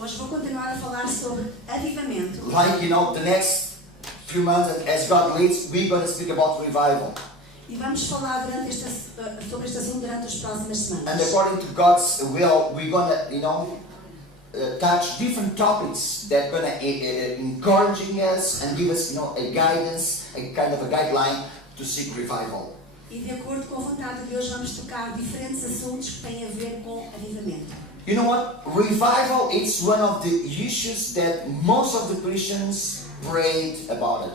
Hoje vou continuar a falar sobre avivamento. Like, the next few months, as God leads, we're going to speak about revival. E vamos falar sobre este assunto durante as próximas semanas. And according to God's will, we're going to, touch different topics that are going to encouraging us and give us, a guidance, a kind of a guideline to seek revival. E de acordo com a vontade de Deus, vamos tocar diferentes assuntos que têm a ver com avivamento. You know what? Revival is one of the issues that most of the Christians prayed about it.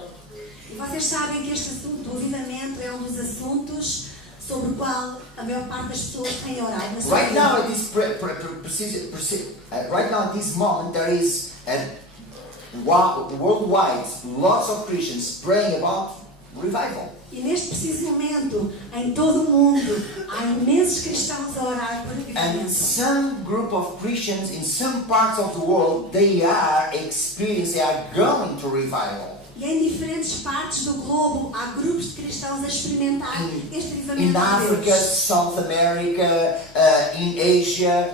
E vocês sabem que este assunto do avivamento é dos assuntos sobre o qual a maior parte das pessoas tem orado. Right now, right now, at this moment, there is worldwide lots of Christians praying about revival. E neste preciso momento, em todo o mundo, há imensos cristãos a orar por avivamento. And some group of Christians in some parts of the world, they are going to revival. E em diferentes partes do globo, há grupos de cristãos a experimentar este avivamento. In Africa, South America, in Asia,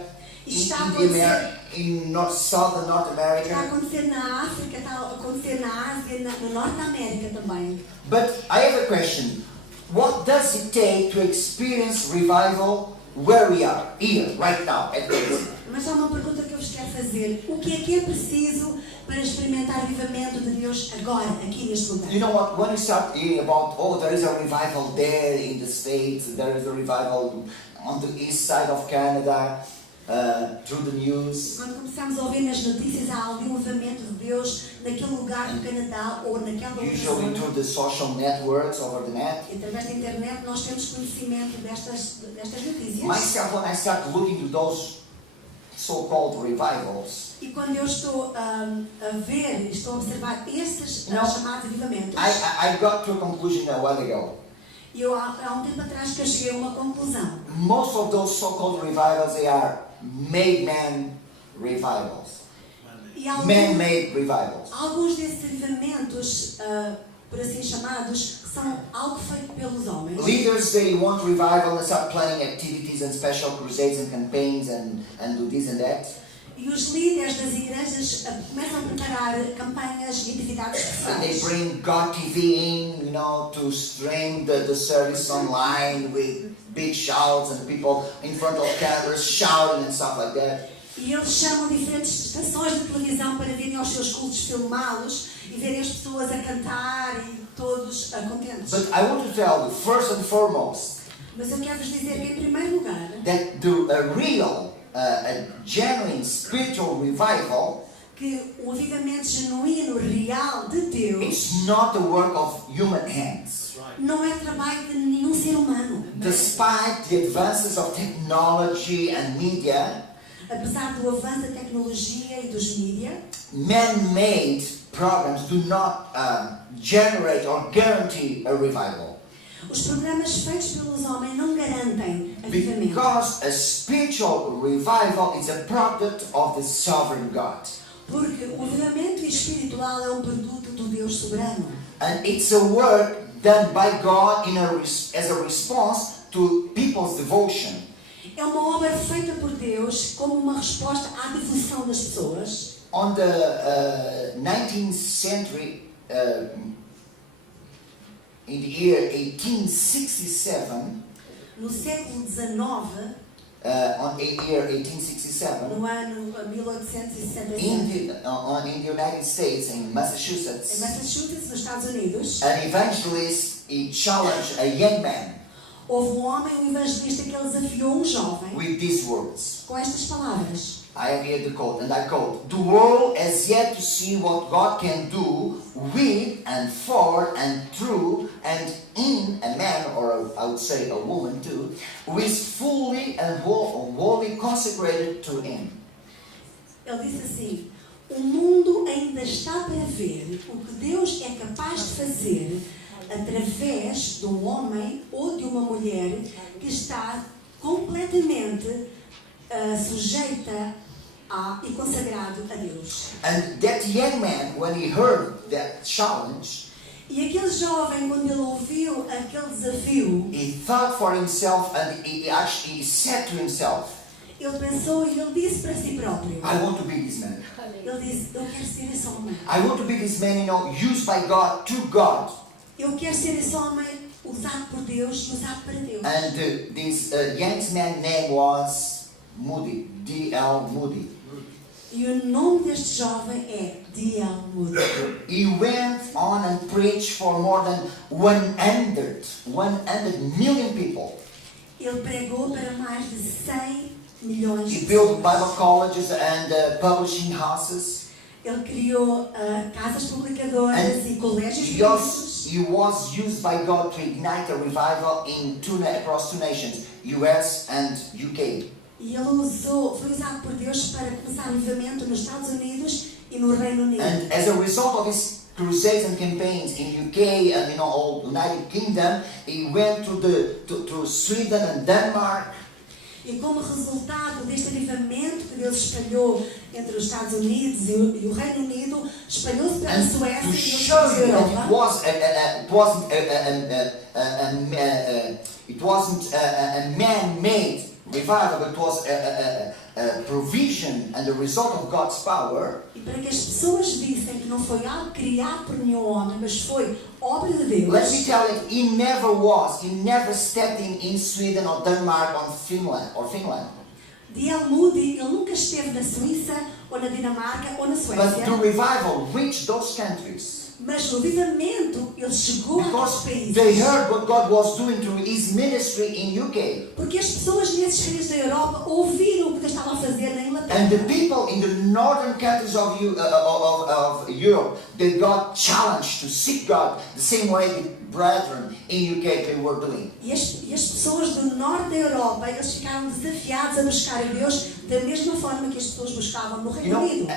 in South and North America. Está a acontecer na África, está a acontecer na Ásia, no Norte da América também. But I have a question. What does it take to experience revival where we are, here, right now, at Bethel? Mas há uma pergunta que eu vos quero fazer. O que é preciso para experimentar o avivamento de Deus agora, aqui neste lugar? You know what? When you start hearing about, there is a revival there in the States, there is a revival on the east side of Canada, through the news. Quando começamos a ouvir nas notícias, há ali um avivamento de Deus naquele lugar do Canadá ou naquela outra Usually zona. through the social networks over the net. E através da internet nós temos conhecimento destas notícias. Myself, when I start looking to those so-called revivals, E quando eu estou a ver, estou a observar estes chamados avivamentos, I got to a conclusion a while ago. e há um tempo atrás que eu cheguei a uma conclusão. Most of those so-called revivals, they are made-man revivals. E Man-made revivals. alguns desses avivamentos, por assim chamados, são algo feito pelos homens. Leaders, they want revival and start planning activities and special crusades and campaigns and do this and that. E os líderes das igrejas começam a preparar campanhas e atividades And they especiais. bring God TV in, to stream the service online with big shouts and people in front of cameras shouting and stuff like that. E eles chamam diferentes estações de televisão para virem aos seus cultos filmá-los e verem as pessoas a cantar e todos contentes. But I want to tell you, first and foremost, Mas eu quero vos dizer que, em primeiro lugar, that a genuine spiritual revival que o avivamento genuíno, real de Deus, is not the work of human hands. não é trabalho de nenhum ser humano. Despite the advances of technology and media, Apesar do avanço da tecnologia e dos mídias, man-made programs do not generate or guarantee a revival. os programas feitos pelos homens não garantem avivamento. Because a spiritual revival is a product of the sovereign God. Porque o avivamento espiritual é um produto do Deus soberano. And it's a work done by God as a response to people's devotion. É uma obra feita por Deus como uma resposta à devoção das pessoas. On the 19th century, in the year 1867, No século XIX, on the year 1867, no ano 1867, in the United States, in em Massachusetts, Massachusetts, nos Estados Unidos, an evangelist, he challenged a young man houve um homem, um evangelista, que ele desafiou um jovem with these words. com estas palavras. I have here the quote, and I quote, "The world has yet to see what God can do with and for and through and in a man," or I would say a woman too, "who is fully and wholly consecrated to Him." Ele disse assim: O mundo ainda está para ver o que Deus é capaz de fazer através de um homem ou de uma mulher que está completamente sujeita e consagrado a Deus. And that young man, when he heard that challenge, E aquele jovem, quando ele ouviu aquele desafio, he thought for himself and he said to himself, ele pensou e ele disse para si próprio. I want to be this man. Ele disse, eu quero ser esse homem. I want to be this man, used by God to God. Eu quero ser esse homem usado por Deus e usado para Deus. And this young man's name was Moody, D.L. Moody. E o nome deste jovem é D.L. Moody. He went on and preached for more than 100 million people. Ele pregou para mais de 100 milhões He de built pessoas. Bible colleges and publishing houses. Ele criou casas publicadoras e colégios He bíblicos. was used by God to ignite a revival across two nations, US and UK. E ele foi usado por Deus para começar avivamento nos Estados Unidos e no Reino Unido. And as a result of his crusades and campaigns in UK and all United Kingdom, he went to Sweden and Denmark. E como resultado deste avivamento que Deus espalhou entre os Estados Unidos e o Reino Unido, espalhou-se pela And Suécia to e show outros you países da that Europa. it wasn't a man-made revival, but it was a provision and the result of God's power. E para que as pessoas vissem que não foi algo criado por nenhum homem, mas foi obra de Deus. Let me tell you, he never stepped in Sweden or Denmark or Finland. D.L. Moody, ele nunca esteve na Suíça, ou na Dinamarca, ou na But the Suécia. revival reached those countries Mas o avivamento, ele chegou àqueles because países. they heard what God was doing through his ministry in UK. Porque as pessoas nesses países da Europa ouviram o que Deus estava a fazer na Inglaterra. And the people in the northern countries of Europe, they got challenged to seek God the same way the brethren in UK they were doing. E as pessoas do norte da Europa, eles ficaram desafiados a buscar a Deus da mesma forma que as pessoas buscavam no Reino Unido.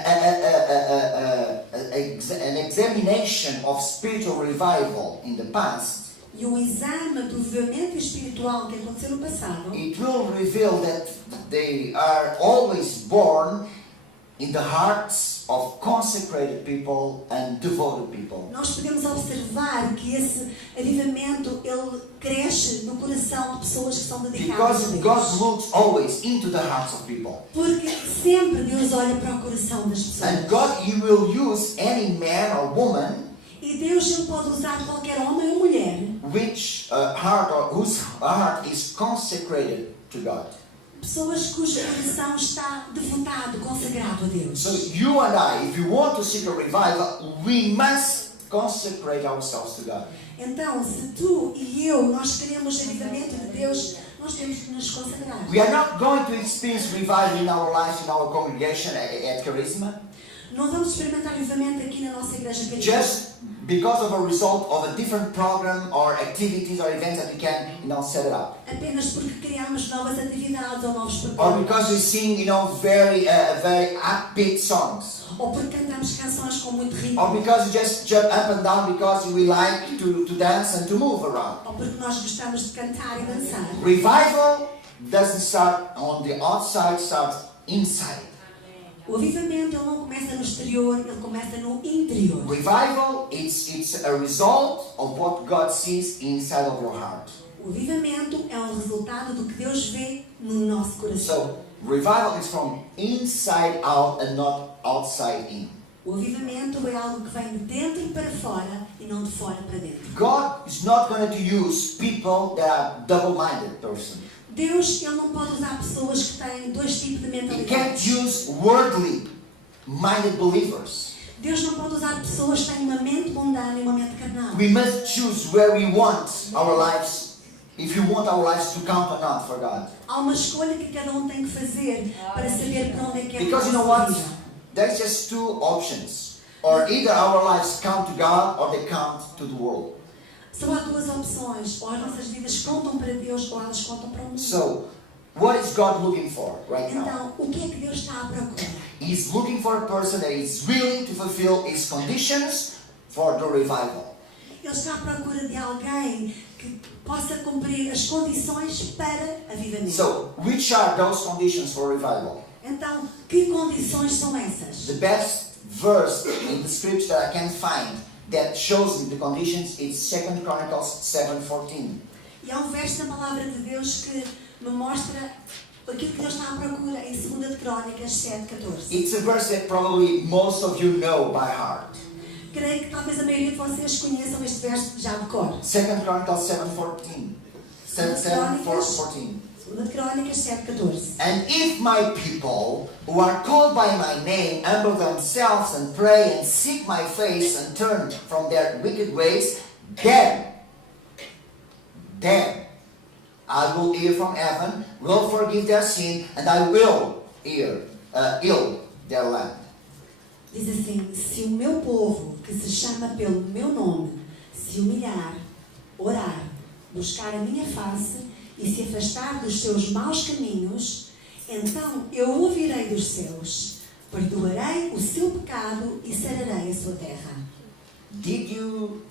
An examination of spiritual revival in the past, E o exame do avivamento espiritual que aconteceu no passado, it will reveal that they are always born in the hearts of consecrated people and devoted people. nós podemos observar que esse avivamento ele cresce no coração de pessoas que são dedicadas a Because Deus. God looks always into the hearts of people. Porque sempre Deus olha para o coração das pessoas. And God, He will use any man or woman E Deus ele pode usar qualquer homem ou mulher, whose heart is consecrated to God. pessoas cujo coração está devotado, consagrado a Deus. So you and I, if you want to seek a revival, we must consecrate ourselves to God. Então, se tu e eu, nós queremos avivamento de Deus, nós temos que nos consagrar. We are not going to experience revival in our lives, in our congregation at Charisma, Não vamos experimentar avivamento aqui na nossa igreja católica. just because of a result of a different program or activities or events that we can, set it up. Apenas porque criamos novas atividades ou novos Or propósitos. because we sing, very upbeat songs. Ou porque cantamos canções com muito ritmo. Or because we just jump up and down because we like to dance and to move around. Ou porque nós gostamos de cantar e dançar. Revival doesn't start on the outside, starts inside. O avivamento ele não começa no exterior, ele começa no interior. Revival, it's a result of what God sees inside of your heart. O avivamento é um resultado do que Deus vê no nosso coração. So, revival is from inside out and not outside in. O avivamento é algo que vem de dentro para fora e não de fora para dentro. God is not going to use people that are double-minded person. Deus ele não pode usar pessoas que têm dois tipos de He can't mentalidades. use worldly-minded believers. Deus não pode usar pessoas que têm uma mente mundana e uma mente carnal. We must choose where we want our lives, if we want our lives to count or not for God. Há uma escolha que cada um tem que fazer para saber para onde é que é Because you know what? There's just two options. Or either our lives count to God or they count to the world. Só há duas opções. Ou as nossas vidas contam para Deus ou elas contam para o mundo. So, what is God looking for right now? Então, o que é que Deus está à procura? He's looking for a person that is willing to fulfill his conditions for the revival. Ele está à procura de alguém que possa cumprir as condições para avivamento. So, which are those conditions for revival? Então, que condições são essas? The best verse in the scripture that I can find that shows me the conditions is 2 Chronicles 7:14. E há um verso na palavra de Deus que me mostra aquilo que Deus está à procura em 2 de Crônicas 7:14. It's a verse that probably most of you know by heart. Creio que talvez a maioria de vocês conheçam este verso já de cor. 2 Chronicles 7:14. 7:14. 2 de Crônicas 7:14. And if my people, who are called by my name, humble themselves and pray and seek my face and turn from their wicked ways, then I will hear from heaven, will forgive their sin, and I will heal their land. Diz assim: se o meu povo, que se chama pelo meu nome, se humilhar, orar, buscar a minha face e se afastar dos seus maus caminhos, então eu ouvirei dos céus, perdoarei o seu pecado e sararei a sua terra. Did you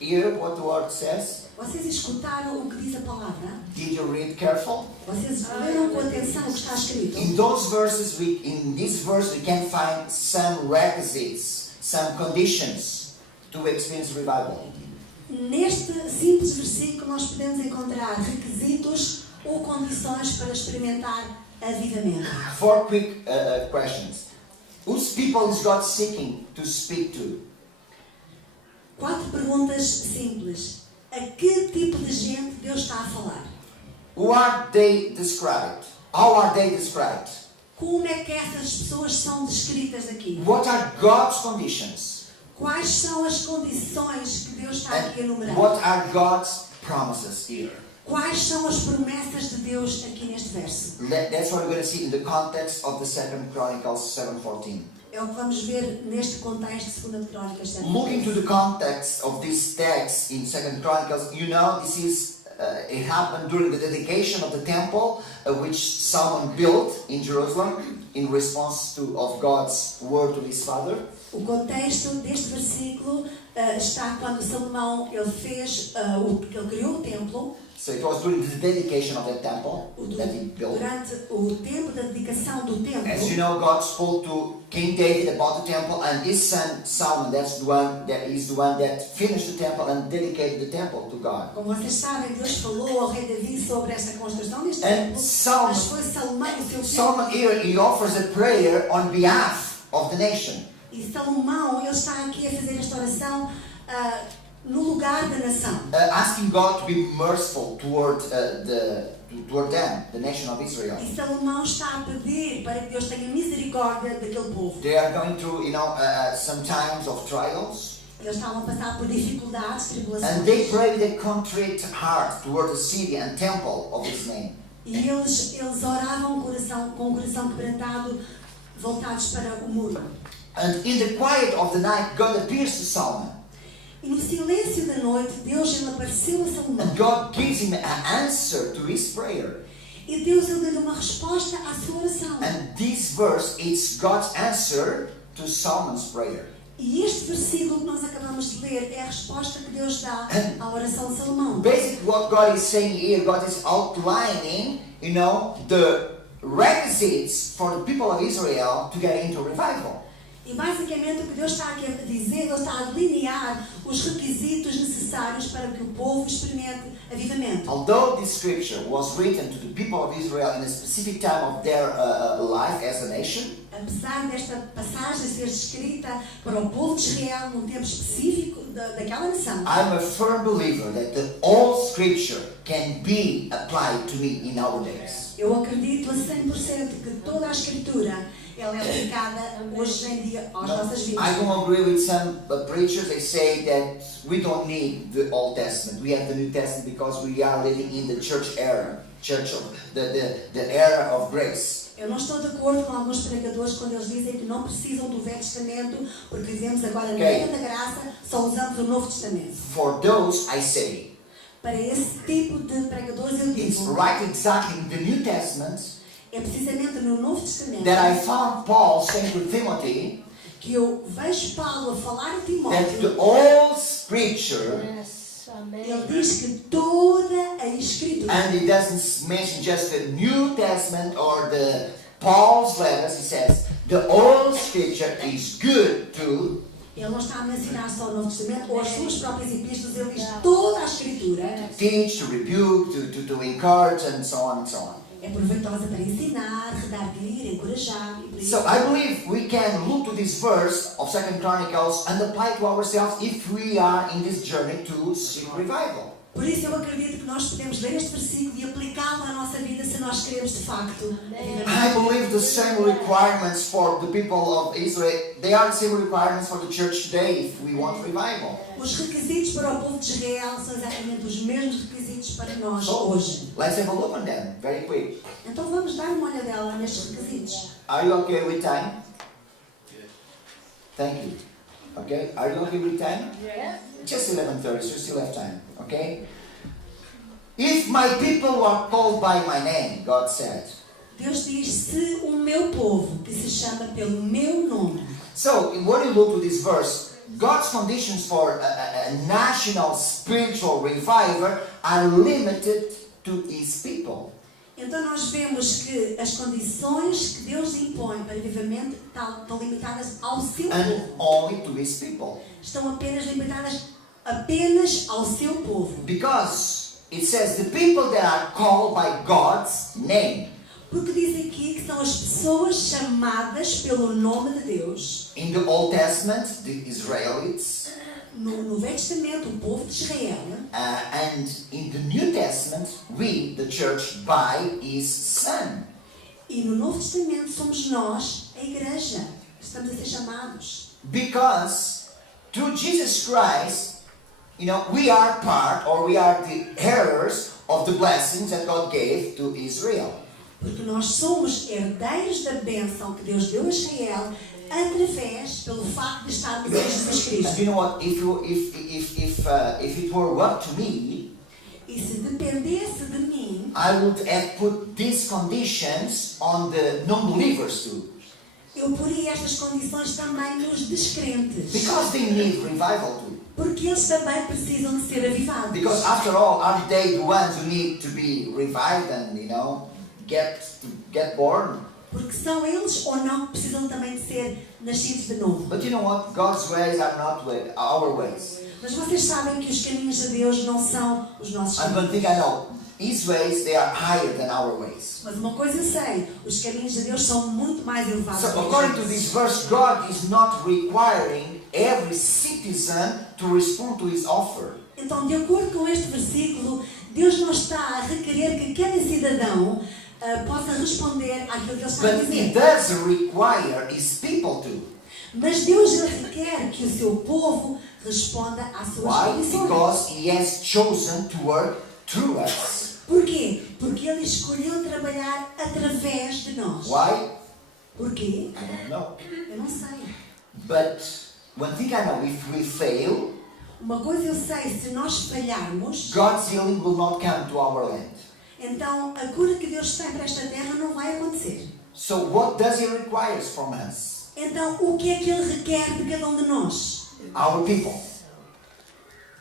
hear what the word says? Vocês escutaram o que diz a palavra? Did you read careful? Vocês leram com atenção o que está escrito? In those verses, in this verse, we can find some requisites, some conditions to experience revival. Neste simples versículo nós podemos encontrar requisitos ou condições para experimentar avivamento. 4 quick questions. Whose people is God seeking to speak to? 4 perguntas simples. A que tipo de gente Deus está a falar? Who are they described? How are they described? Como é que essas pessoas são descritas aqui? What are God's conditions? Quais são as condições que Deus está aqui a And enumerar? what are God's promises here? Quais são as promessas de Deus aqui neste verso? That's what we're going to see in the context of the 2 Chronicles 7:14. É o que vamos ver neste contexto de 2 Crônicas 7. Looking to the context of this text in 2 Chronicles, you know this is it happened during the dedication of the temple, which Solomon built in Jerusalem in response of God's word to his father. O contexto deste versículo está quando Salomão ele criou o templo. So it was during the dedication of that temple that he built. Durante o tempo da dedicação do templo. As you know, God spoke to King David about the temple, and his son Solomon, that is the one that finished the temple and dedicated the temple to God. Como vocês sabem, Deus falou ao rei Davi sobre esta construção deste And templo. Solomon, Mas foi Salomão o seu filho. Solomon here he offers a prayer on behalf of the nation. E Salomão ele está aqui a fazer esta oração no lugar da nação. Asking God to be merciful toward them, the nation of Israel. E Salomão está a pedir para que Deus tenha misericórdia daquele povo. They are going through, some times of trials, Eles estavam a passar por dificuldades, tribulações. and they pray with a contrite heart toward the city and temple of His name. E eles oravam com o coração quebrantado, voltados para o muro. And in the quiet of the night, God appears to Solomon. E no silêncio da noite, Deus ele apareceu a Salomão. And God gives him an answer to his prayer. E Deus ele deu uma resposta à sua oração. And this verse is God's answer to Solomon's prayer. E este versículo que nós acabamos de ler é a resposta que Deus dá à oração de Salomão. Basically, what God is saying here, God is outlining, the requisites for the people of Israel to get into revival. E basicamente o que Deus está aqui a dizer, Deus está a delinear os requisitos necessários para que o povo experimente avivamento. Although this scripture was written to the people of Israel in a specific time of their life as a nation, Apesar desta passagem ser escrita para o povo de Israel num tempo específico daquela nação, I'm a firm believer that the whole scripture can be applied to me in our days. eu acredito a 100% que toda a Escritura ela é aplicada hoje em dia às nossas vidas. I don't agree with some preachers. They say that we don't need the Old Testament. We have the New Testament because we are living in the church era, the era of grace. Eu não estou de acordo com alguns pregadores quando eles dizem que não precisam do Velho Testamento porque vivemos agora na era da graça, só usamos o Novo Testamento. For those, I say, Para esse tipo de pregadores eu It's digo, right exactly in the New Testament é precisamente no Novo Testamento that I found Paul saying to Timothy que eu vejo Paulo a falar a that Timóteo. the all scripture, Ele diz que toda a Escritura, and he doesn't mention just the New Testament or the Paul's letters, he says the all scripture is good to ele não está a mencionar só o Novo Testamento ou as suas próprias epístolas, ele diz toda a Escritura teach, to rebuke, to encourage, and so on and so on. é proveitosa para ensinar, redarguir, encorajar. E por isso, So I believe we can look to this verse of 2 Chronicles and apply to ourselves if we are in this journey to seek revival. por isso eu acredito que nós podemos ler este versículo e aplicá-lo à nossa vida se nós queremos de facto. I believe the same requirements for the people of Israel, they are the same requirements for the church today if we want revival. Os requisitos para o povo de Israel são exatamente os mesmos requisitos para nós hoje. Let's have a look on them very quick. Então vamos dar uma olhadela nestes requisitos. Are you okay with time? Thank you. Okay, are you okay with time? Just 11:30, so you still have time. Okay? If my people are called by my name, God said. Deus diz, se o meu povo, que se chama pelo meu nome. So, when you look to this verse, God's conditions for a national spiritual revival are limited to His people. Então nós vemos que as condições que Deus impõe para o avivamento estão limitadas ao seu And povo. only to His people. Estão apenas limitadas apenas ao seu povo. Because it says the people that are called by God's name. Porque diz aqui que são as pessoas chamadas pelo nome de Deus. In the Old Testament, the Israelites. No Velho Testamento, o povo de Israel. And in the New Testament, we, the church, by His Son. E no Novo Testamento somos nós, a igreja. Estamos a ser chamados. Because through Jesus Christ, we are part, or we are the heirs of the blessings that God gave to Israel. Porque nós somos herdeiros da bênção que Deus deu a Israel através pelo facto de estarmos em Jesus Cristo. And you know what? If it were up to me, E se dependesse de mim, I would have put these conditions on the non-believers too. eu poria estas condições também nos descrentes. Because they need revival too. Porque eles também precisam de ser avivados. Because after all, aren't they the ones who need to be revived and get born? Porque são eles ou não que precisam também de ser nascidos de novo. But you know what? God's ways are not our ways. Mas vocês sabem que os caminhos de Deus não são os nossos And one caminhos. thing I know, His ways, they are higher than our ways. Mas uma coisa eu sei, os caminhos de Deus são muito mais elevados. So que os according to nossos. this verse, God is not requiring every citizen to respond to His offer. Então, de acordo com este versículo, Deus não está a requerer que cada cidadão possa responder àquilo que ele está a But He dizer. does require His people to. Mas Deus ele requer que o seu povo responda às suas Why? condições. Because He has chosen to work through us. Porquê? Porque Ele escolheu trabalhar através de nós. Why? Porquê? I don't know. Eu não sei. But one thing I know, if we fail, Uma coisa eu sei, se nós falharmos, God's healing will not come to our land. então a cura que Deus tem para esta terra não vai acontecer. So what does He require from us? Então, o que é que Ele requer de cada um de nós? Our people.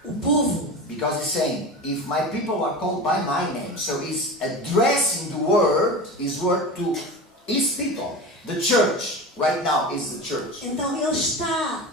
O povo. Because He's saying, if my people are called by my name, so He's addressing His word to His people. The church, right now, is the church. Então, Ele está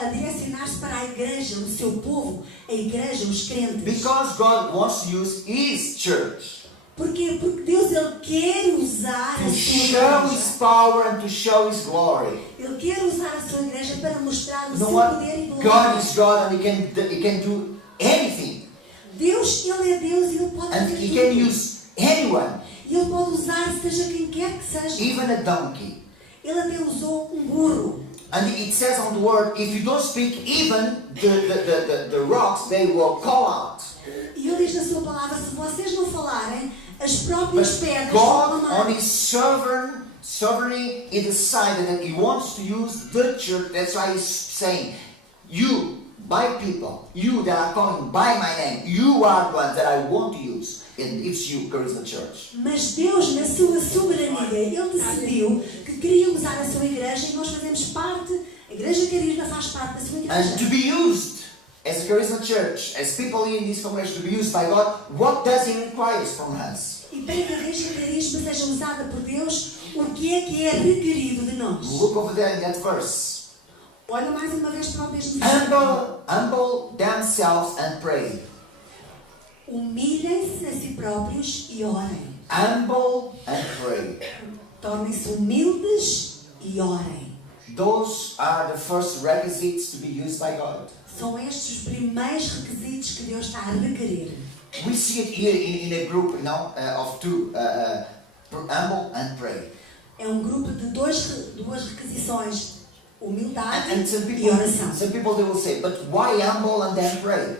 a direcionar-se para a igreja, o seu povo, a igreja, os crentes. Because God wants to use His church Porquê? Porque Deus ele quer usar a to sua show His igreja. power and to show His glory. Ele quer usar a sua igreja para mostrar o You seu know what? poder e God glória. is God and He can do anything. Deus, Ele é Deus e Ele pode And fazer He can tudo. use anyone, E Ele pode usar seja quem quer que seja. even a donkey. Ele até usou um burro. And it says on the word, if you don't speak, even the rocks, they will call out. E Ele diz na sua palavra, se vocês não falarem, as próprias But pedras vão God, clamar. on His sovereignty, He decided that He wants to use the church. That's why He's saying, you, by people, you that are calling by my name, you are the ones that I want to use. And it's you, Charisma Church. Mas Deus, na sua soberania, Ele decidiu que queria usar a sua igreja e nós fazemos parte, a Igreja Carisma faz parte da sua And to igreja. be used as a Charisma Church, as people in this congregation, to be used by God, what does He require from us? E para que a Igreja Carisma seja usada por Deus, o que é requerido de nós? Look over there in that verse. Olha mais uma vez para o mesmo versículo. Humble themselves and pray. Humilhem-se a si próprios e orem. Humble and pray. Tornem-se humildes e orem. Those are the first requisites to be used by God. São estes os primeiros requisitos que Deus está a requerer. We see it here in a group, of two, humble and pray. É um grupo de duas requisições: humildade And some e oração. people they will say, but why humble and then pray?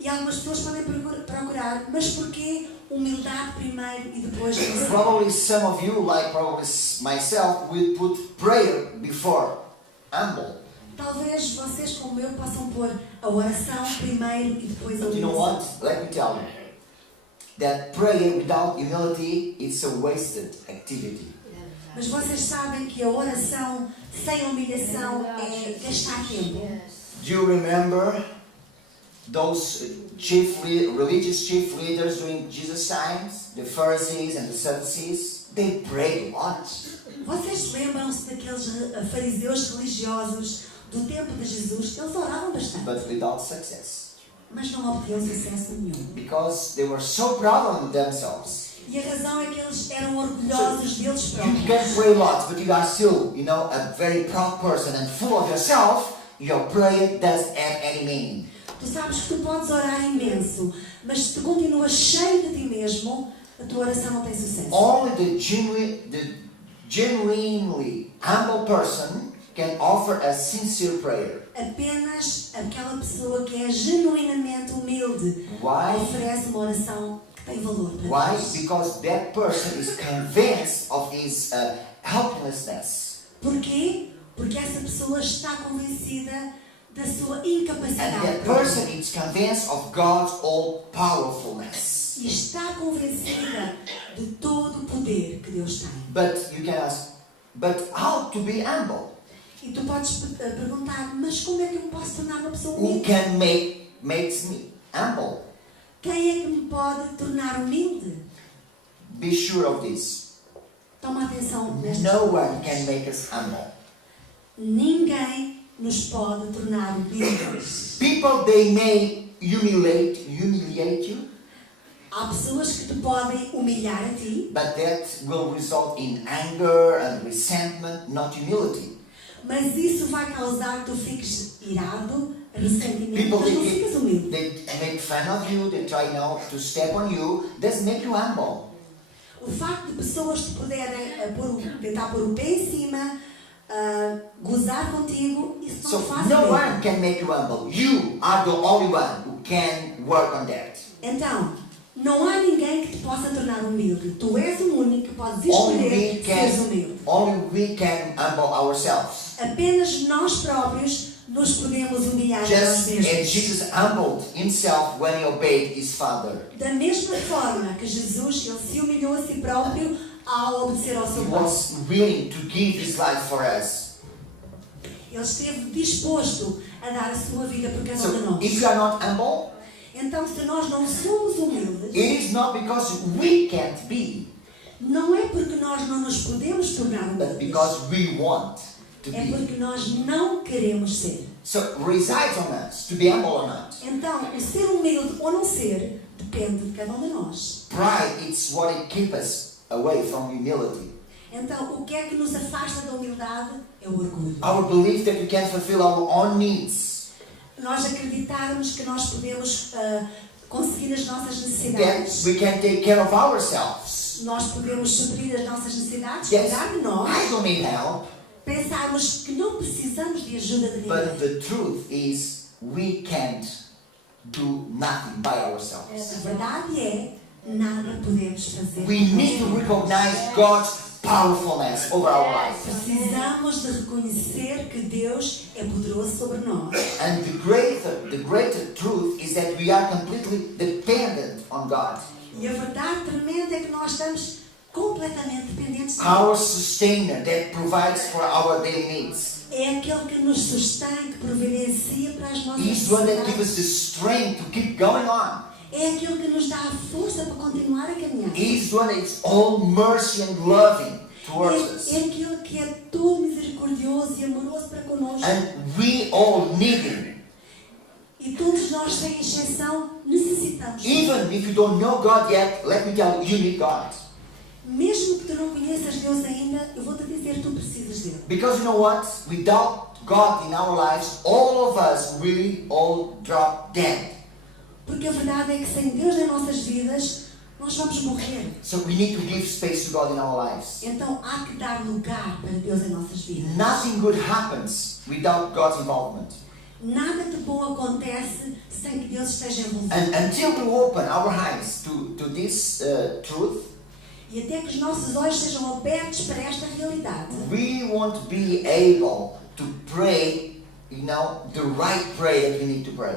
E algumas pessoas podem procurar, mas porquê humildade primeiro e depois oração? Probably some of you, like probably myself, will put prayer before humble. Talvez vocês, como eu, possam pôr a oração primeiro e depois a But you know oração. what? Let me tell you. That prayer without humility is a wasted activity. Mas vocês sabem que a oração sem humilhação é gastar tempo. Do you remember those religious chief leaders during Jesus' times? The Pharisees and the Sadducees? They prayed a lot. Vocês lembram-se daqueles fariseus religiosos do tempo de Jesus? Eles oravam bastante, But without success. mas não obtinham sucesso nenhum. Because they were so proud of themselves. E a razão é que eles eram orgulhosos deles You próprios. can pray lots, but you are still, a very proud person and full of yourself. Your prayer doesn't have any meaning. Tu sabes que tu podes orar imenso, mas se tu continuas cheio de ti mesmo, a tua oração não tem sucesso. Only the genuinely humble person can offer a sincere prayer. Apenas aquela pessoa que é genuinamente humilde Why? oferece uma oração que tem valor para Why? Deus. Because that person is convinced of his helplessness. Porquê? Porque essa pessoa está convencida da sua And incapacidade. that person is convinced of God's all-powerfulness. E está convencida de todo o poder que Deus tem. But you can ask, but how to be humble? E tu podes perguntar, mas como é que eu posso tornar uma pessoa Who humilde? can makes me humble? Quem é que me pode tornar humilde? Be sure of this. Toma atenção nesta No one can make us humble. Ninguém nos pode tornar humildes. People, they may humiliate you, Há pessoas que te podem humilhar a ti, but that will result in anger and resentment, not humility. mas isso vai causar que tu fiques irado, ressentimento, People, mas não ficas humilde. they make fun of you, they try now to step on you, doesn't make you humble. O facto de pessoas te poderem tentar pôr o pé em cima, gozar contigo, isso So não faz no bem. one can make you humble. You are the only one who can work on that. Então, não há ninguém que te possa tornar humilde. Tu és o único que podes Only escolher seres humilde. we can humble ourselves. Apenas nós próprios nos podemos humilhar a nós Just as mesmos. Jesus humbled himself when he obeyed his Father. Da mesma forma que Jesus ele se humilhou a si próprio ao obedecer ao He seu Pai. was willing to give his life for us. Ele esteve disposto a dar a sua vida por cada um de So nós. if you are not humble, Então, se nós não somos humildes, it is not because we can't be, não é porque nós não nos podemos tornar but humildes. because we want to É be. porque nós não queremos ser. So it resides on us to be humble or not. Então, o ser humilde ou não ser depende de cada um de nós. Pride, it's what it keeps us away from humility. Então, o que é que nos afasta da humildade é o orgulho. Our belief that we can fulfill our own needs, Nós acreditarmos que nós podemos conseguir as nossas that necessidades. we can take care of ourselves. Nós podemos suprir as nossas necessidades, Yes, cuidar de nós. I don't need help. Pensarmos que não precisamos de ajuda de But ninguém. the truth is, we can't do nothing by ourselves. A verdade é, nada podemos fazer. We need to recognize God's powerfulness over our life. Precisamos de reconhecer que Deus é poderoso sobre nós. And the greater truth is that we are completely dependent on God. E a verdade tremenda é que nós estamos completamente dependentes de Our Deus. sustainer that provides for our daily needs. É aquele que nos sustém, que providencia para as nossas He's the one that gives necessidades. us the strength to keep going on. É aquele que nos dá a força para continuar a caminhar. He's the one that is all mercy and loving towards us. É aquele que é todo misericordioso e amoroso para connosco. And we all need Him. E todos nós, sem exceção, necessitamos. Even if you don't know God yet, let me tell you, you need God. Mesmo que tu não conheças Deus ainda, eu vou-te dizer, tu precisas dele. Because you know what? Without God in our lives, all of us will all drop dead. Porque a verdade é que sem Deus nas nossas vidas, nós vamos morrer. So we need to give space to God in our lives. Então há que dar lugar para Deus em nossas vidas. Nothing good happens without God's involvement. Nada de bom acontece sem que Deus esteja envolvido. And until we open our eyes to this truth, E até que os nossos olhos sejam abertos para esta realidade, we won't be able to pray, the right prayer that we need to pray.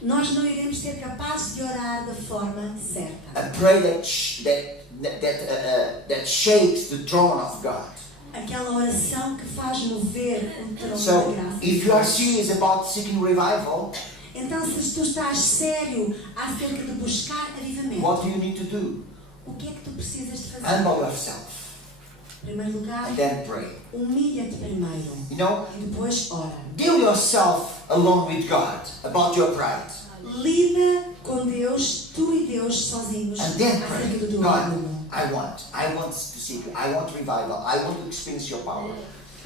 nós não iremos ser capazes de orar da forma certa. A prayer that shakes the throne of God. Aquela oração que faz mover o trono da So, graça. if you are serious about seeking revival, Então, se tu estás sério acerca de buscar avivamento, what do you need to do? o que é que tu precisas de fazer? Humble yourself Em primeiro lugar, and then pray. humilha-te primeiro You e depois ora. deal yourself alone with God about your pride. Lida com Deus, tu e Deus sozinhos, And then acerca pray. do teu God, orgulho. I want to seek you. I want revival. I want to experience your power.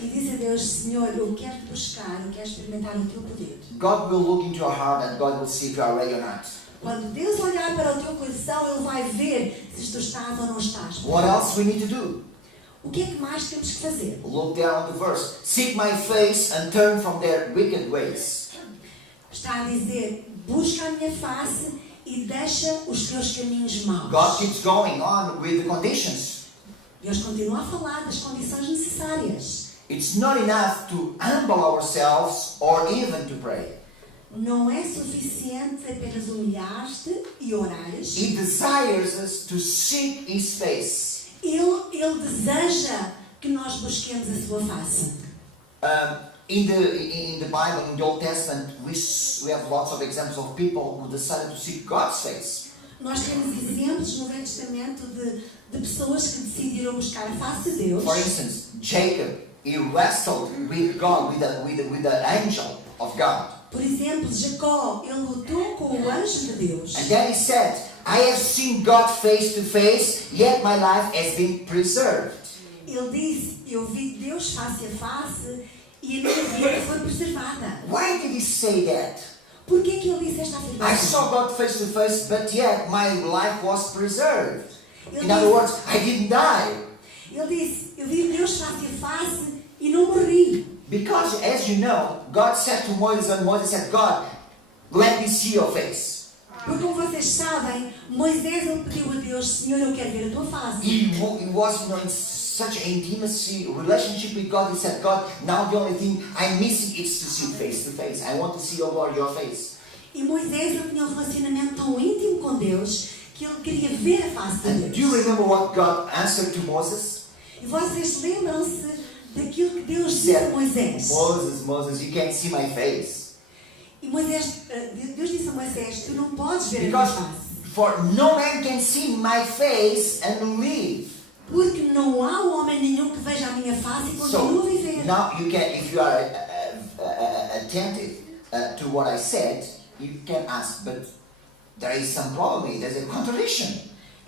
E diz a Deus, Senhor, eu quero te buscar, eu quero experimentar o teu poder. God will look into your heart and God will see if you are ready or not. Quando Deus olhar para o teu coração, Ele vai ver se tu estás ou não estás. What else we need to do? O que é que mais temos que fazer? Look there on the verse. Seek my face and turn from their wicked ways. Está a dizer, busca a minha face e deixa os teus caminhos maus. God keeps going on with the conditions. Deus continua a falar das condições necessárias. It's not enough to humble ourselves or even to pray. Não é suficiente apenas humilhar-te e orares. He desires us to seek His face. Ele deseja que nós busquemos a sua face. In the Bible, in the Old Testament, we have lots of examples of people who decided to seek God's face. Nós temos exemplos no Velho Testamento de pessoas que decidiram buscar a face de Deus. For instance, Jacob, he wrestled with God, with the angel of God. Por exemplo, Jacó, ele lutou com o anjo de Deus. And then he said, I have seen God face to face, yet my life has been preserved. Ele disse, eu vi Deus face a face e a minha vida foi preservada. Why did he say that? Por que que ele disse esta I afirmação? saw God face to face, but yet my life was preserved. Ele In other disse- words, I didn't die. Ele disse, eu vi Deus face a face e não morri. Because, as you know, God said to Moses, and Moses said, God, let me see your face. Porque como vocês sabem, Moisés ele pediu a Deus, Senhor, eu quero ver a tua face. He was in such an intimacy relationship with God. He said, God, now the only thing I'm missing is to see face to face. I want to see your face. E Moisés ele tinha um relacionamento tão íntimo com Deus que ele queria ver a face de And do you Deus. remember what God answered to Moses? E vocês lembram-se daquilo que Deus He disse a said, Moisés? Moses, you can't see my face. E Moisés, Deus disse a Moisés, tu não podes ver a minha Because face. for no man can see my face and live. Porque não há homem nenhum que veja a minha face e continue a So viver. now you can, if you are attentive to what I said, you can ask, but there is some problem here. There's a contradiction.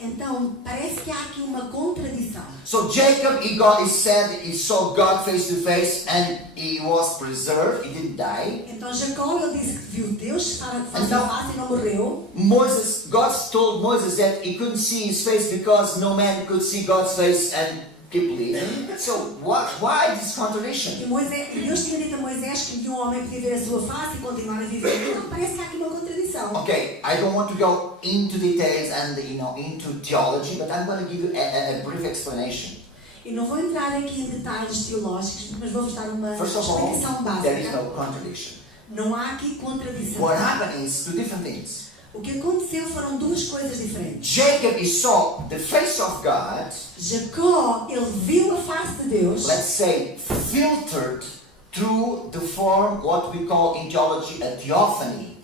Então, parece que há aqui uma contradição. So Jacob, he said he saw God face to face and he was preserved. He didn't die. Então, Jacó, ele disse que viu Deus face a Então- face e não morreu. God told Moses that he couldn't see his face because no man could see God's face and keep living. So why this contradiction? E Deus tinha dito a Moisés que nenhum homem podia ver a sua face e continuar a viver. Então, parece que há aqui uma contradição. Okay, I don't want to go into details and into theology, but I'm going to give you a brief explanation. E não vou entrar aqui em detalhes teológicos, mas vou-vos dar uma First of all, explicação there is básica. no contradiction. Não há aqui contradição. What happened is two different things. O que aconteceu foram duas coisas diferentes. Jacob, he saw the face of God, Jacó, ele viu a face de Deus, let's say, filtered through the form, what we call in theology, a theophany.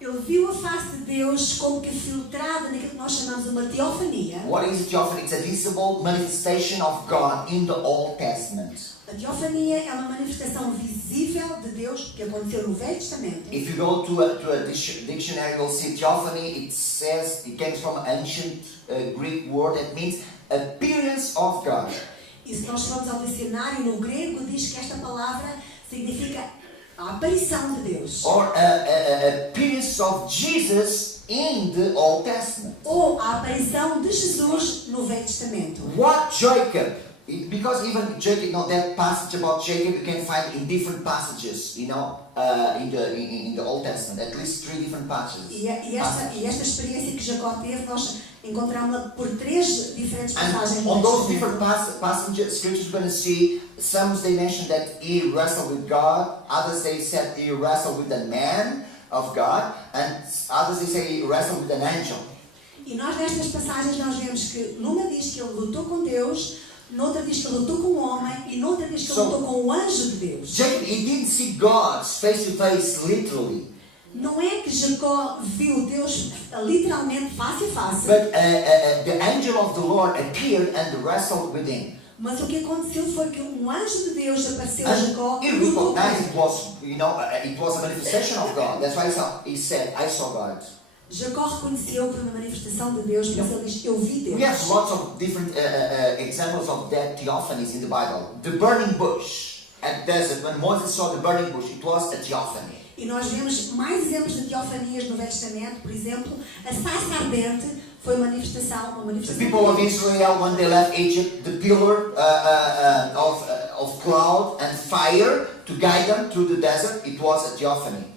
ele viu a face de Deus como que filtrada naquilo que nós chamamos uma teofania. What is a theophany? It's a visible manifestation of God in the Old Testament. A teofania é uma manifestação visível de Deus que aconteceu no Velho Testamento. If you go to a dictionary, you'll see theophany. It says it comes from an ancient Greek word that means appearance of God. E se nós formos ao dicionário, no grego diz que esta palavra significa a aparição de Deus. Or appearance of Jesus in the Old Testament. Ou a aparição de Jesus no Velho Testamento. What Jacob? Because even Jacob, that passage about Jacob you can find in different passages, in the Old Testament, at least 3 different passages. E esta experiência que Jacó teve, nós encontramos-la por 3 diferentes passagens. And on those different passages, scriptures you're going to see, some they mention that he wrestled with God, others they said he wrestled with the man of God, and others they say he wrestled with an angel. E nós nestas passagens nós vemos que numa diz que ele lutou com Deus, noutra diz que ele lutou com o homem e noutra diz que ele lutou com o anjo de Deus. Jacob, he didn't see God face to face literally. Não é que Jacó viu Deus literalmente face a face. But the angel of the Lord appeared and wrestled with him. Mas o que aconteceu foi que um anjo de Deus apareceu a And Jacó he e lutou com recognized ele. it was a manifestation of God. That's why he said, I saw God. Jacó reconheceu que foi uma manifestação de Deus, mas ele diz, eu vi Deus. We have lots of different examples of that theophanies in the Bible. The burning bush at the desert, when Moses saw the burning bush, it was a theophany. E nós vemos mais exemplos de teofanias no Velho Testamento, por exemplo, a sarça ardente foi uma manifestação The people of Israel, when they left Egypt, the pillar of cloud and fire to guide them through the desert, it was a theophany.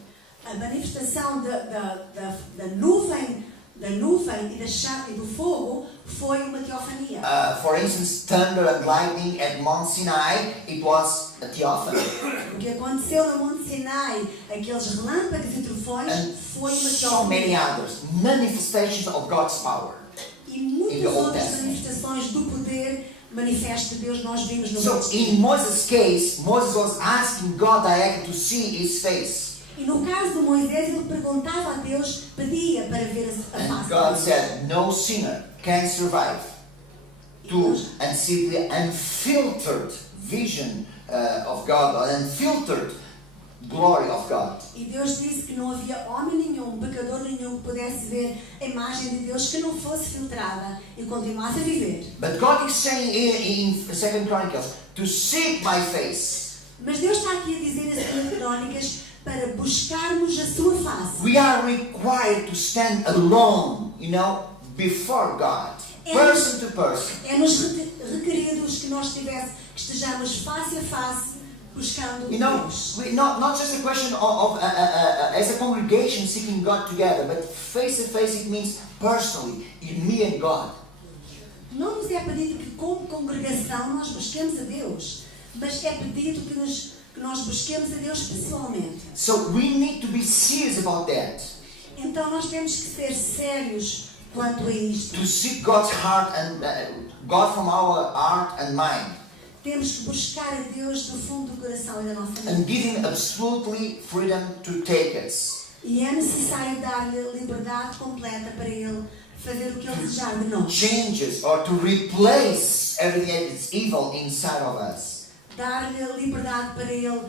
A manifestação da nuvem e da chama e do fogo foi uma teofania. For instance, thunder and lightning at Mount Sinai, it was a theophany. O que aconteceu no Monte Sinai, aqueles relâmpagos e trovões, And foi uma so many teofania. others, manifestations of God's power. E muitas in the Old outras Testament. manifestações do poder manifesto de Deus nós vimos no So Velho Testamento. in Moses' case, Moses was asking God directly to see his face. E no caso de Moisés, ele perguntava a Deus, pedia para ver a And face God de Deus. said, no sinner can survive to and see the unfiltered vision of God, unfiltered glory of God. E Deus disse que não havia homem nenhum, pecador nenhum, que pudesse ver a imagem de Deus que não fosse filtrada e continuasse a viver. But God is saying in 2 Chronicles to seek my face. Mas Deus está aqui a dizer nas 2 Crônicas para buscarmos a sua face. We are required to stand alone, before God, person to person. É-nos requeridos que nós estejamos face a face buscando Deus. Not just a question of as a congregation seeking God together, but face to face it means personally, me and God. Não nos é pedido que como congregação nós busquemos a Deus, mas é pedido que nós busquemos a Deus pessoalmente. So we need to be serious about that. Então nós temos que ser sérios quanto a isto. To seek God's heart and God from our heart and mind. Temos que buscar a Deus do fundo do coração e da nossa And mente. give Him absolutely freedom to take us. E é necessário dar-lhe liberdade completa para Ele fazer o que Ele desejar de nós. Change us or to replace everything that is evil inside of us. Dar-lhe liberdade para Ele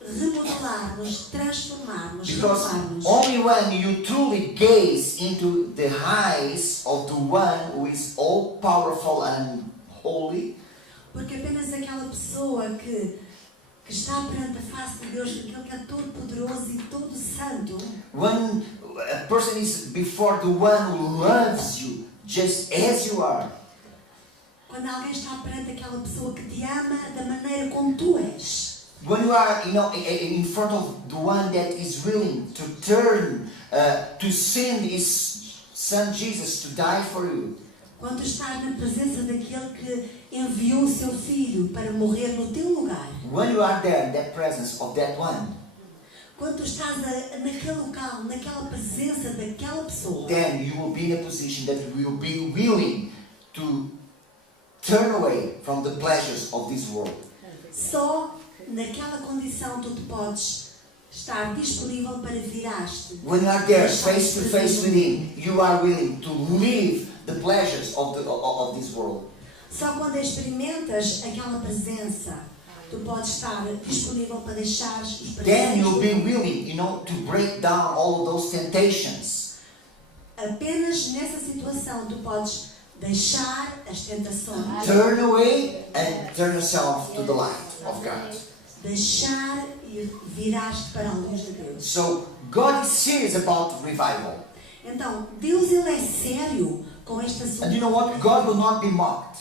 remodelar-nos, transformar-nos, Because renovar-nos. only when you truly gaze into the eyes of the one who is all powerful and holy, Porque apenas aquela pessoa que está perante a face de Deus, aquele que é todo poderoso e todo santo, when a person is before the one who loves you just as you are, quando alguém está perante aquela pessoa que te ama da maneira como tu és, when you are in front of the one that is willing to turn to send his son Jesus to die for you, Quando estás na presença daquele que enviou o seu filho para morrer no teu lugar. When you are there in that presence of that one, Quando tu estás naquele local, naquela presença daquela pessoa. then you will be in a position that you will be willing to turn away from the pleasures of this world. Só naquela condição tu podes estar disponível para virar-te. When you are there face to face with Him, you are willing to leave the pleasures of this world. Só quando experimentas aquela presença, tu podes estar disponível para deixar os Then you'll prazeres. be willing, to break down all of those temptations. Apenas nessa situação tu podes deixar as tentações, Turn away and turn yourself to the light of God. deixar e virar-te para a luz de Deus. So God is serious about revival. Então, Deus ele é sério com esta sua. And you know what? God will not be mocked.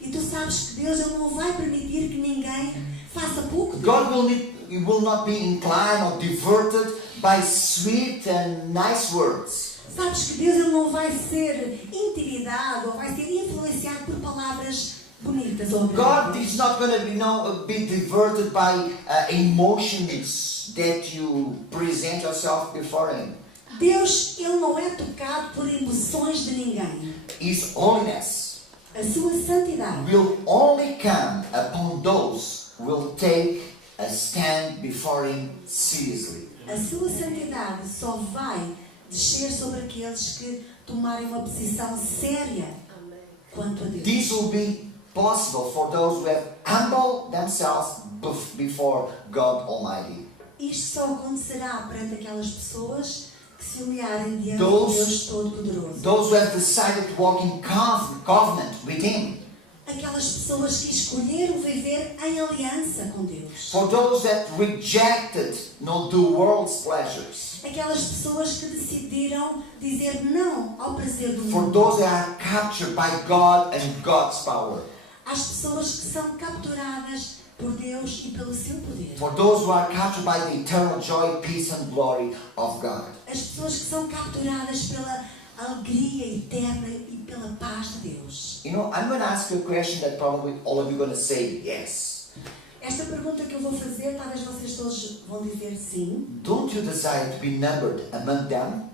E tu sabes que Deus ele não vai permitir que ninguém faça pouco. God will not be inclined or diverted by sweet and nice words. Sabes que Deus ele não vai ser intimidado ou vai ser influenciado por palavras bonitas ou God agradáveis. is not going to, be diverted by emotions that you present yourself before Him. Deus ele não é tocado por emoções de ninguém. His holiness A sua santidade will only come upon those who will take a stand before Him seriously. A sua santidade só vai descer sobre aqueles que tomarem uma posição séria quanto a Deus. This will be possible for those who have humbled themselves before God Almighty. Isto só acontecerá perante aquelas pessoas que se humilharem diante Those- de Deus Todo-Poderoso. Those who have decided to walk in covenant with Him. Aquelas pessoas que escolheram viver em aliança com Deus. For those that rejected the world's pleasures. Aquelas pessoas que decidiram dizer não ao prazer do For mundo. those that are captured by God and God's power. Às pessoas que são capturadas por Deus e pelo seu poder. For those who are captured by the eternal joy, peace and glory of God. As pessoas que são capturadas pela alegria eterna e pela paz de Deus. I'm going to ask you a question that probably all of you are going to say yes. Esta pergunta que eu vou fazer, talvez vocês todos vão dizer sim. Don't you desire to be numbered among them?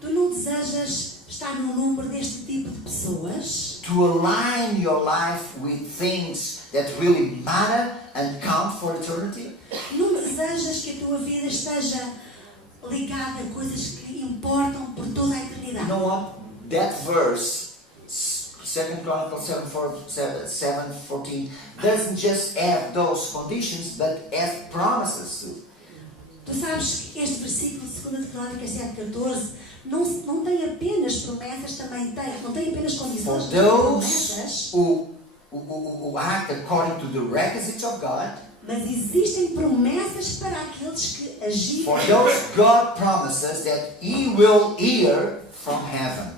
Tu não desejas estar no número deste tipo de pessoas? To align your life with things that really matter and count for eternity? Não desejas que a tua vida esteja ligada a coisas que importam por toda a You eternidade? know what? That verse, 2 Chronicles 7:14, doesn't just have those conditions, but have promises too. Tu sabes que este versículo de 2 Crônicas 7:14 não tem apenas promessas, também tem, não tem apenas For condições, tem those promessas, who act according to the requisites of God, mas existem promessas para aqueles que agirem. for those God promises that He will hear from heaven.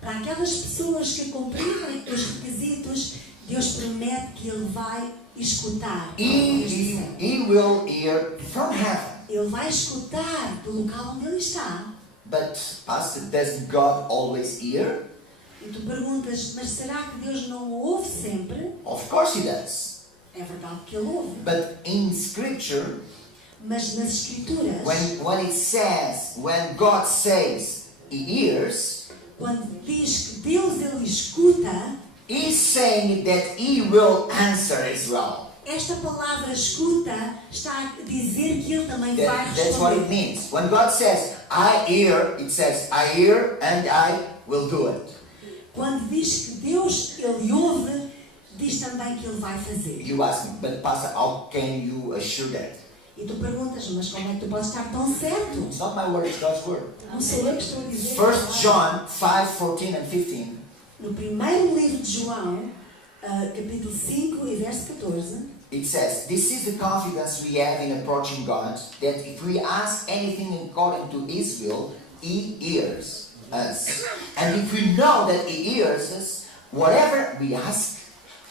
Para aquelas pessoas que cumprirem os requisitos, Deus promete que Ele vai escutar. desde o céu. He will hear from heaven. Ele vai escutar do local onde Ele está. But Pastor, doesn't God always hear? E tu perguntas, mas será que Deus não ouve sempre? Of course He does. É verdade que Ele ouve. But in Scripture, Mas nas Escrituras, when God says He hears, quando diz que Deus Ele escuta, He's saying that He will answer as well. esta palavra escuta está a dizer que Ele também vai That's what it responder. means. When God says, I hear, it says, I hear and I will do it. Quando diz que Deus Ele ouve, diz também que Ele vai fazer. You ask me, but Pastor, how can you assure that? E tu perguntas, mas como é que tu podes estar tão certo? It's not my word, it's God's word. Não sou eu que estou a dizer. 1 John 5:14 and 15. No primeiro livro de João, capítulo 5 e verso 14, It says, this is the confidence we have in approaching God, that if we ask anything according to His will, He hears us. And if we know that He hears us, whatever we ask,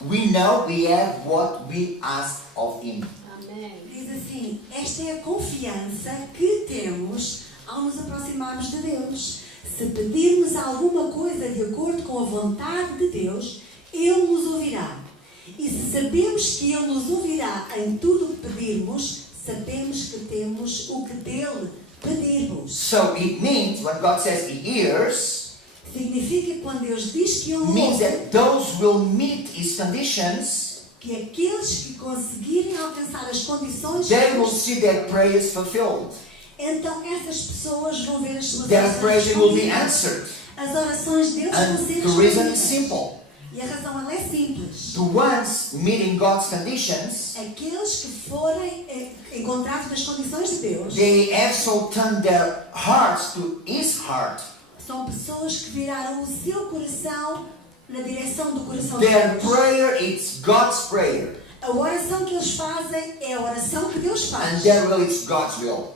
we know we have what we ask of Him. diz assim: esta é a confiança que temos ao nos aproximarmos de Deus. Se pedirmos alguma coisa de acordo com a vontade de Deus, Ele nos ouvirá. E se sabemos que Ele nos ouvirá em tudo o que pedirmos, sabemos que temos o que dele pedirmos. So it means when God says He hears, Significa que quando Deus diz que Ele means ouve, that those will meet His conditions, que aqueles que conseguirem alcançar as condições, they will see their prayers fulfilled. então essas pessoas vão ver as suas Their orações prayers will be respondidas. answered. As orações deles And vão ser the reason is respondidas. simple. E a razão ela é simples. The ones meeting God's conditions, Aqueles que forem encontrados nas condições de Deus they also turn their hearts to His heart. são pessoas que viraram o seu coração na direção do coração de Their Deus. prayer is God's prayer. A oração que eles fazem é a oração que Deus And faz. their will is God's will.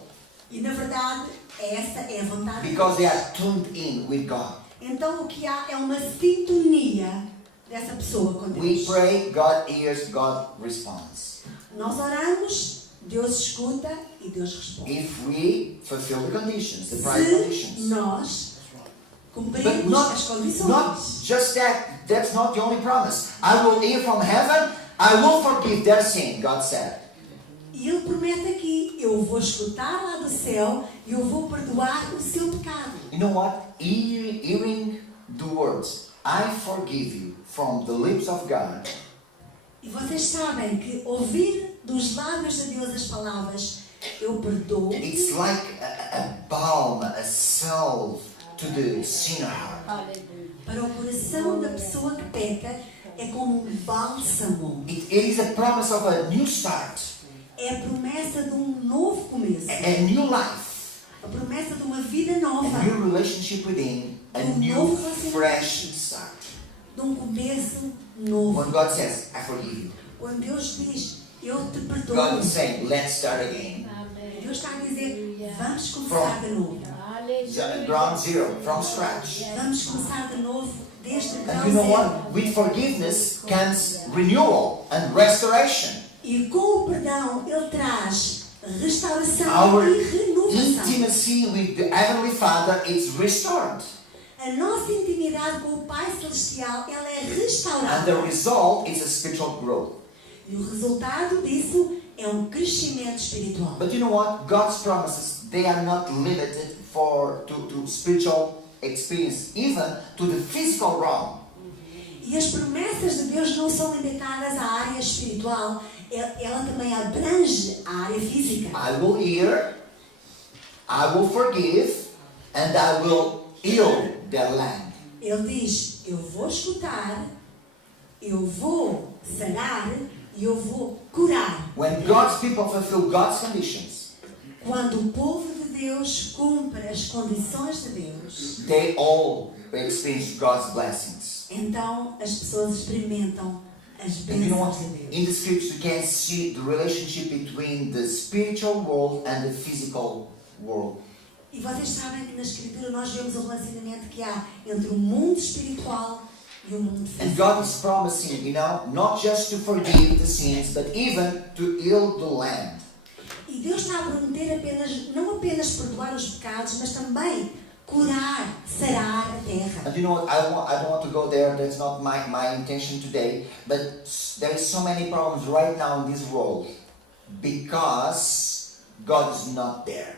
E na verdade, essa é a vontade de Because they Deus. are tuned in with God. Então o que há é uma sintonia dessa pessoa com We Deus. pray, God hears, God responds. Nós oramos, Deus escuta e Deus responde. If we fulfill the conditions, the prior Se conditions. nós But cumprirmos not as condições. just that. That's not the only promise. I will hear from heaven. I will forgive their sin, God said. E Ele promete aqui, eu vou escutar lá do céu e eu vou perdoar o seu pecado. You know what? Hearing the words, I forgive you, from the lips of God, E vocês sabem que ouvir dos lábios de Deus as palavras, eu perdoo, it's like a balm, a salve to the sinner heart. para o coração da pessoa que peca, é como um bálsamo. It is a promise of a new start, É a promessa de um novo começo. a new life, A promessa de uma vida a nova. new relationship with Him, a new fresh start. De um começo novo. When God says, I forgive you, Quando Deus diz, eu te perdoo. God is saying, let's start again. Deus está a dizer, vamos começar de novo. Ground zero, from scratch. Vamos começar de novo desde And ground you know zero. what? With forgiveness comes renewal and restoration. E com o perdão, Ele traz restauração Our e renovação. intimacy with the Heavenly Father is restored. A nossa intimidade com o Pai Celestial, ela é And restaurada. the result is a spiritual growth. E o resultado disso é um crescimento espiritual. But you know what? God's promises, they are not limited to spiritual experience, even to the physical realm. E as promessas de Deus não são limitadas à área espiritual, ela também abrange a área física. I will hear, I will forgive, and I will heal their land. Ele diz, eu vou escutar, eu vou sarar e eu vou curar. When God's people fulfill God's conditions, Quando o povo de Deus cumpre as condições de Deus, they all experience God's blessings. então as pessoas experimentam as And you know what? bênçãos de Deus. In the scriptures you can see the relationship between the spiritual world and the physical world. E vocês sabem que na Escritura nós vemos o relacionamento que há entre o mundo espiritual e o mundo And físico. God is promising, not just to forgive the sins, but even to heal the land. E Deus está a prometer não apenas perdoar os pecados, mas também curar, sarar a terra. And you know what? I don't want to go there. That's not my intention today. But there is so many problems right now in this world because God is not there.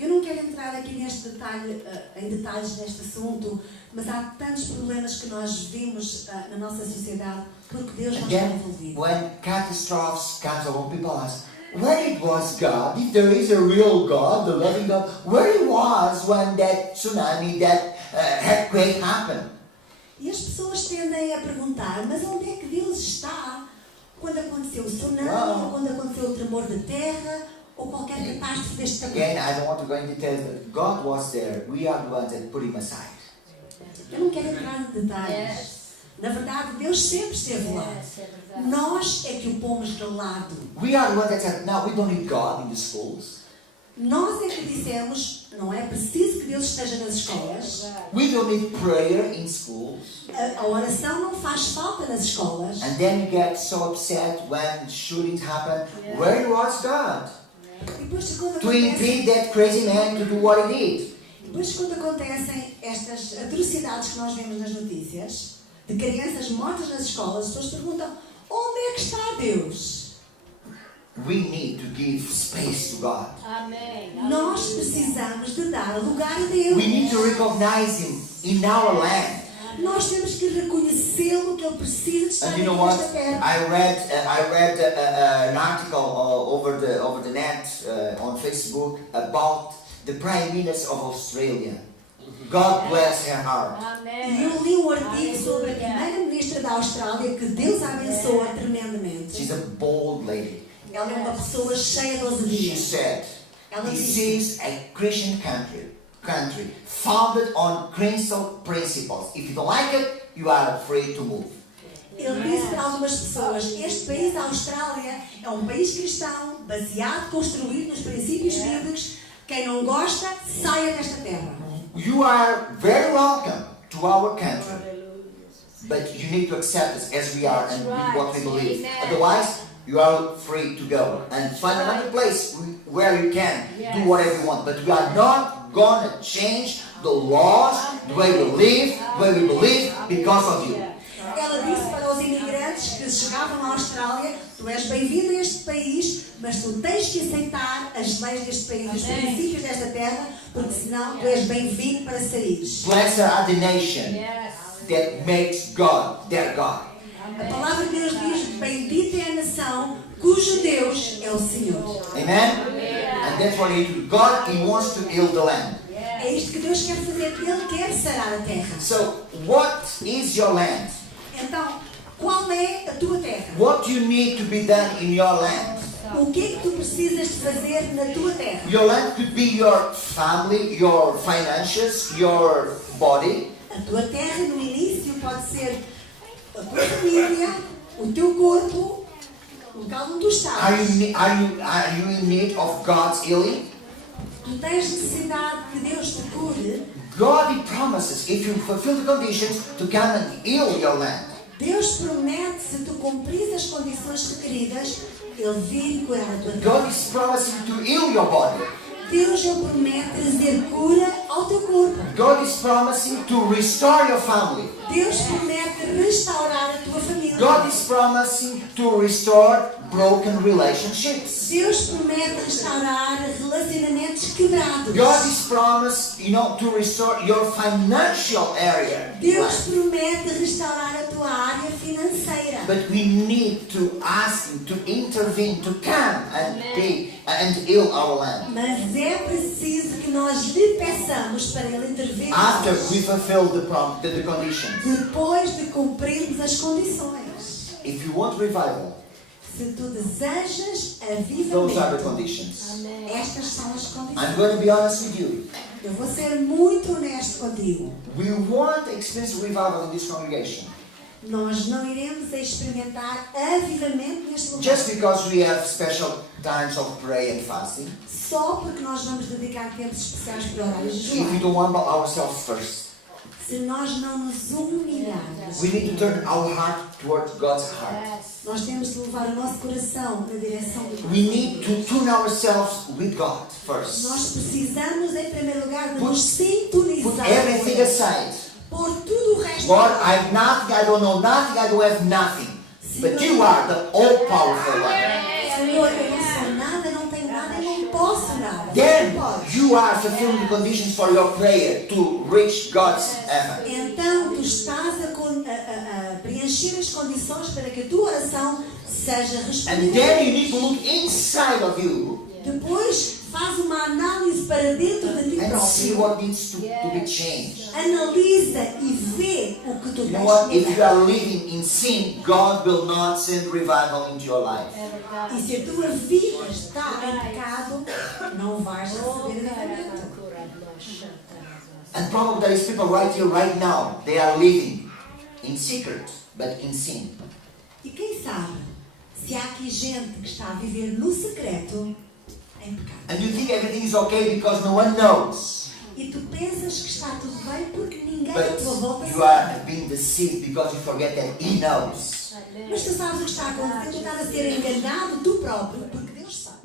Eu não quero entrar aqui neste detalhe, em detalhes neste assunto, mas há tantos problemas que nós vimos na nossa sociedade porque Deus não está Again, envolvido. when catastrophes comes along, people ask, where it was God? If there is a real God, the loving God, where it was when that tsunami, that earthquake happened? E as pessoas tendem a perguntar, mas onde é que Deus está quando aconteceu o tsunami, ou quando aconteceu o tremor de terra, ou qualquer catástrofe deste tamanho? Again, I don't want to go into details, but God was there. We are the ones that put Him aside. Eu não quero entrar em detalhes. Na verdade, Deus sempre esteve lá. Nós é que o pomos de lado. We are the ones that said, no, we don't need God in the schools. Nós é que dissemos, não é preciso que Deus esteja nas escolas. We don't need prayer in schools. A oração não faz falta nas escolas. And then you get so upset when shootings happen. Where was God? E depois, quando To acontece, impede that crazy man to do what he did. Depois, quando acontecem estas atrocidades que nós vemos nas notícias, de crianças mortas nas escolas, as pessoas perguntam: onde é que está Deus? We need to give space to God. Amém. Nós precisamos de dar lugar a Deus. We need to recognize Him in our land. Nós temos que reconhecê-lo, que Ele precisa de estar And aqui you know what? nesta terra. I read an article over the net on Facebook about the Prime Minister of Australia. God bless her heart. E eu li um artigo sobre a primeira-ministra da Austrália, que Deus a abençoa tremendamente. She's a bold lady. Ela é uma pessoa cheia de She ousadia. said, Ela "This disse: is a Christian country founded on Christian principles. If you don't like it, you are free to move." Ele disse para algumas pessoas: este país, a Austrália, é um país cristão, baseado, construído nos princípios bíblicos. Quem não gosta, saia desta terra. You are very welcome to our country, but you need to accept us as we are and with what we believe. Otherwise, you are free to go and find another place where you can do whatever you want. But we are not going to change the laws, the way we live, the way we believe because of you. Ela disse para os imigrantes que chegavam à Austrália: tu és bem-vindo a este país, mas tu tens que aceitar as leis deste país, os princípios desta terra, porque senão tu és bem-vindo para saíres. Blessed are the nation that makes God their God. A palavra de Deus diz: bendita é a nação cujo Deus é o Senhor. Amen? And that's what God, He wants to heal the land. É isto que Deus quer fazer, Ele quer sarar a terra. So, what is your land? Então, qual é a tua terra? What do you need to be done in your land? O que é que tu precisas de fazer na tua terra? Your land could be your family, your finances, your body. A tua terra, no início, pode ser a tua família, o teu corpo, o local onde tu estás. Are you in need of God's healing? Tu tens necessidade que Deus te cure. God, He promises, if you fulfill the conditions, to come and heal your land. Deus promete, se tu cumprires as condições requeridas, Ele vir curar a tua terra. God is promising to heal your body. Deus Ele promete trazer cura ao teu corpo. God is promising to restore your family. Deus promete restaurar a tua família. God is promising to restore broken relationships. Deus promete restaurar relacionamentos quebrados. God is promised, to restore your financial area. Deus promete restaurar a tua área financeira. But we need to ask Him to intervene, to come and heal our land. Mas é preciso que nós lhe peçamos para Ele intervir. After we fulfill the conditions. Depois de cumprirmos as condições. If you want revival, Se tu desejas those are the avivamento, conditions. estas são as I'm condições. going to be honest with you. Eu vou ser muito honesto contigo. We want to experience revival in this congregation. Nós não iremos experimentar avivamento neste lugar. Just because we have special times of prayer and fasting. Só porque nós vamos dedicar tempos especiais para orar e If we jejuar. don't humble ourselves first. Se nós não nos humilharmos, We need to turn our heart towards God's heart. nós temos de levar o nosso coração na direção de Deus. We need to tune ourselves with God first. Nós precisamos, em primeiro lugar, de Put- nos sintonizar. Put everything aside. Por tudo o resto. Lord, I have nothing, I don't know nothing, I don't have nothing. But you are the all-powerful one. Senhor, eu não sou nada, não tenho nada, eu não posso nada. Then Não posso. you are fulfilling the conditions for your prayer to reach God's heaven. Então, tu estás a preencher as condições para que a tua oração seja And respondida. then you need to look inside of you Depois, faz uma análise para dentro de ti and see próprio. what needs to be changed. Analisa e vê o que tu You know tens what? de If you mudar. are living in sin, God will not send revival into your life. E se a tua vida está em pecado, não vais receber avivamento. And probably there is people right here, right now, they are living in secret, but in sin. E quem sabe, se há aqui gente que está a viver no secreto, em pecado. And you think everything is okay because no one knows. E tu pensas que está tudo bem porque ninguém à But tua volta you sabe. are being deceived because you forget that He knows. Mas tu sabes o que está a acontecer, tu estás a ser enganado tu próprio, porque Deus sabe.